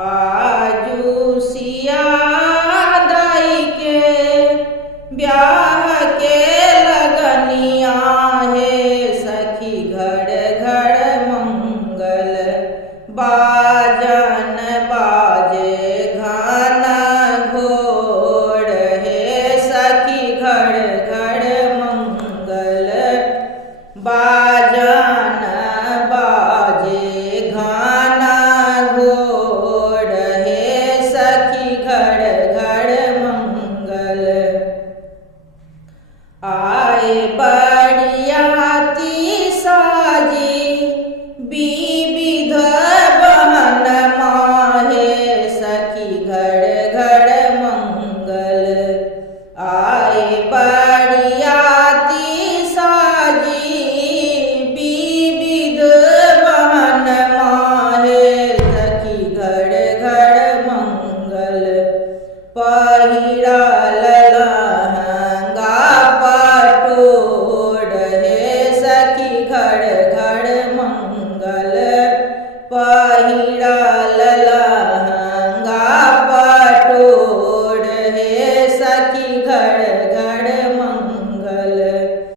आजू सिया दाई के ब्याह के लगनिया है सखी घर घर मंगल बाजन बाजे घना घोड़ है सखी घर घर मंगल बाजन बाजे घना घोड़ है सखी घर घर मंगल आए बड़ियाती साजी विविध बहन माहे सखी घर घर मंगल आए बड़ियाती साजी विविध बहन माहे सखी घर